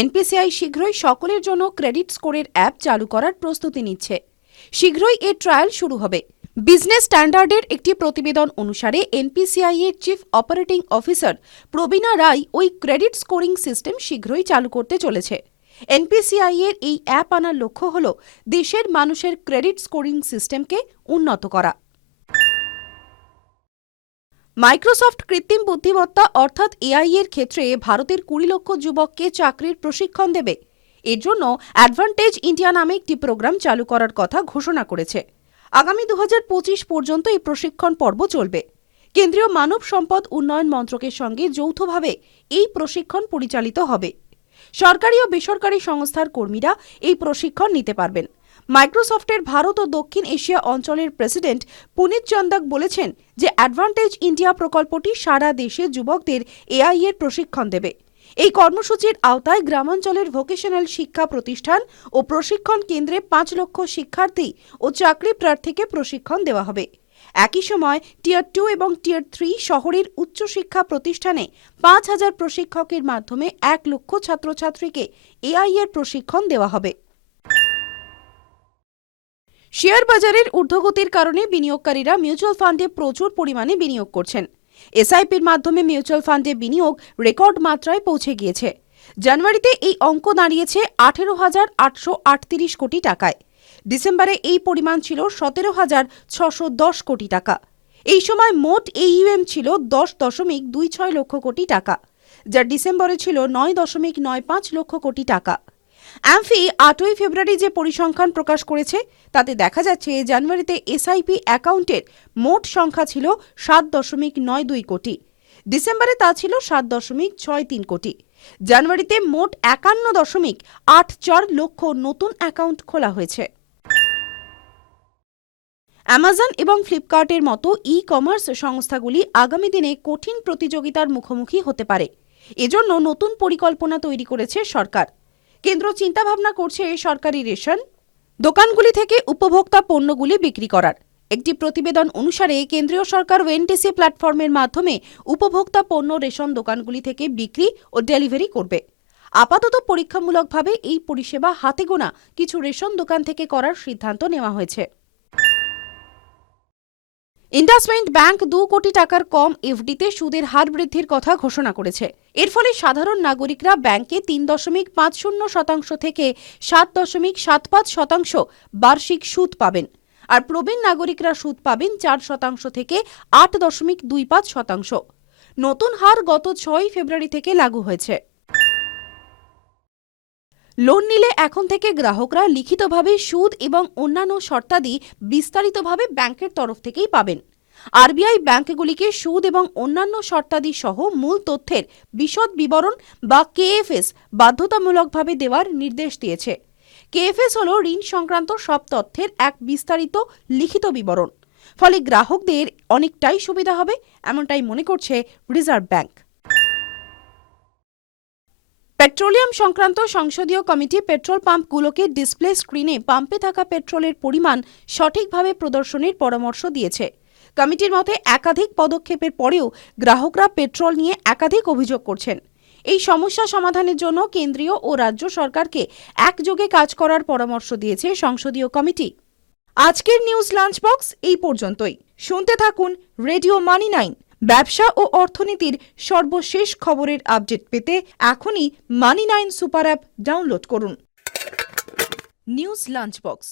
NPCI শীঘ্রই সকলের জন্য ক্রেডিট স্কোরের অ্যাপ চালু করার প্রস্তুতি নিচ্ছে। শীঘ্রই এর ট্রায়াল শুরু হবে। বিজনেস স্ট্যান্ডার্ডের একটি প্রতিবেদন অনুসারে এনপিসিআই এর chief operating officer Praveena Rai ওই ক্রেডিট স্কোরিং সিস্টেম শীঘ্রই চালু করতে চলেছে। এনপিসিআই এর এই অ্যাপ আনার লক্ষ্য হল দেশের মানুষের ক্রেডিট স্কোরিং সিস্টেমকে উন্নত করা। মাইক্রোসফট কৃত্রিম বুদ্ধিমত্তা অর্থাৎ এআই এর ক্ষেত্রে ভারতের কুড়ি লক্ষ যুবককে চাকরির প্রশিক্ষণ দেবে। এর জন্য অ্যাডভান্টেজ ইন্ডিয়া নামে একটি প্রোগ্রাম চালু করার কথা ঘোষণা করেছে। আগামী দু হাজার পঁচিশ পর্যন্ত এই প্রশিক্ষণ পর্ব চলবে। কেন্দ্রীয় মানব সম্পদ উন্নয়ন মন্ত্রকের সঙ্গে যৌথভাবে এই প্রশিক্ষণ পরিচালিত হবে। সরকারি ও বেসরকারি সংস্থার কর্মীরা এই প্রশিক্ষণ নিতে পারবেন। মাইক্রোসফটের ভারত ও দক্ষিণ এশিয়া অঞ্চলের প্রেসিডেন্ট পুনিত চন্দাক বলেছেন যে অ্যাডভান্টেজ ইন্ডিয়া প্রকল্পটি সারা দেশে যুবকদের এআই এর প্রশিক্ষণ দেবে। এই কর্মসূচির আওতায় গ্রামাঞ্চলের ভোকেশনাল শিক্ষা প্রতিষ্ঠান ও প্রশিক্ষণ কেন্দ্রে পাঁচ লক্ষ শিক্ষার্থী ও চাকরি প্রার্থীকে প্রশিক্ষণ দেওয়া হবে। একই সময় টিয়ার টু এবং টিয়ার থ্রি শহরের উচ্চশিক্ষা প্রতিষ্ঠানে পাঁচ হাজার প্রশিক্ষকের মাধ্যমে এক লক্ষ ছাত্রছাত্রীকে এআই এর প্রশিক্ষণ দেওয়া হবে। শেয়ার বাজারের ঊর্ধ্বগতির কারণে বিনিয়োগকারীরা মিউচুয়াল ফান্ডে প্রচুর পরিমাণে বিনিয়োগ করছেন। এসআইপির মাধ্যমে মিউচুয়াল ফান্ডে বিনিয়োগ রেকর্ড মাত্রায় পৌঁছে গিয়েছে। জানুয়ারিতে এই অঙ্ক দাঁড়িয়েছে আঠেরো হাজার আটশো আটত্রিশ কোটি টাকায়। ডিসেম্বরে এই পরিমাণ ছিল সতেরো হাজার ছশো দশ কোটি টাকা। এই সময় মোট এইউএম ছিল দশ দশমিক দুই ছয় লক্ষ কোটি টাকা, যা ডিসেম্বরে ছিল নয় দশমিক নয় পাঁচ লক্ষ কোটি টাকা। অ্যামফি আটই ফেব্রুয়ারি যে পরিসংখ্যান প্রকাশ করেছে, তাতে দেখা যাচ্ছে জানুয়ারিতে এসআইপি অ্যাকাউন্টের মোট সংখ্যা ছিল সাত দশমিক নয় দুই কোটি। ডিসেম্বরে তা ছিল সাত দশমিক ছয় তিন কোটি। জানুয়ারিতে মোট একান্ন দশমিক আট চার লক্ষ নতুন অ্যাকাউন্ট খোলা হয়েছে। অ্যামাজন এবং ফ্লিপকার্টের মতো ই কমার্স সংস্থাগুলি আগামী দিনে কঠিন প্রতিযোগিতার মুখোমুখি হতে পারে। এজন্য নতুন পরিকল্পনা তৈরি করেছে সরকার। কেন্দ্র চিন্তাভাবনা করছে সরকারি রেশন। দোকানগুলি থেকে উপভোক্তা পণ্যগুলি বিক্রি করার। একটি প্রতিবেদন অনুসারে কেন্দ্রীয় সরকার ওয়েনটিসি প্ল্যাটফর্মের মাধ্যমে উপভোক্তা পণ্য রেশন দোকানগুলি থেকে বিক্রি ও ডেলিভারি করবে। আপাতত পরীক্ষামূলকভাবে এই পরিষেবা হাতে গোনা কিছু রেশন দোকান থেকে করার সিদ্ধান্ত নেওয়া হয়েছে। ইন্ডাসমেন্ট ব্যাংক দু কোটি টাকার কম এফডিতে সুদের হার বৃদ্ধির কথা ঘোষণা করেছে। এর ফলে সাধারণ নাগরিকরা ব্যাংকে তিন দশমিক পাঁচ শূন্য শতাংশ থেকে সাত দশমিক সাত পাঁচ শতাংশ বার্ষিক সুদ পাবেন। আর প্রবীণ নাগরিকরা সুদ পাবেন চার শতাংশ থেকে আট দশমিক দুই পাঁচ শতাংশ। নতুন হার গত ছয় ফেব্রুয়ারি থেকে লাগু হয়েছে। লোন নিলে এখন থেকে গ্রাহকরা লিখিতভাবে সুদ এবং অন্যান্য শর্তাদি বিস্তারিতভাবে ব্যাংকের তরফ থেকেই পাবেন। আরবিআই ব্যাংকগুলিকে সুদ এবং অন্যান্য শর্তাদি সহ মূল তথ্যের বিশদ বিবরণ বা কেএফএস বাধ্যতামূলকভাবে দেওয়ার নির্দেশ দিয়েছে। কেএফএস হল ঋণ সংক্রান্ত সব তথ্যের এক বিস্তারিত লিখিত বিবরণ। ফলে গ্রাহকদের অনেকটাই সুবিধা হবে, এমনটাই মনে করছে রিজার্ভ ব্যাংক। পেট্রোলিয়াম সংক্রান্ত সংসদীয় কমিটি পেট্রোল পাম্পগুলোকে ডিসপ্লে স্ক্রিনে পাম্পে থাকা পেট্রোলের পরিমাণ সঠিকভাবে প্রদর্শনের পরামর্শ দিয়েছে। কমিটির মতে একাধিক পদক্ষেপের পরেও গ্রাহকরা পেট্রোল নিয়ে একাধিক অভিযোগ করছেন। এই সমস্যা সমাধানের জন্য কেন্দ্রীয় ও রাজ্য সরকারকে একযোগে কাজ করার পরামর্শ দিয়েছে সংসদীয় কমিটি। আজকের নিউজ লাঞ্চ বক্স এই পর্যন্তই। শুনতে থাকুন রেডিও মানি নাইন। ব্যবসা ও অর্থনীতির সর্বশেষ খবরের আপডেট পেতে এখনই money nine super app download করুন। News lunch box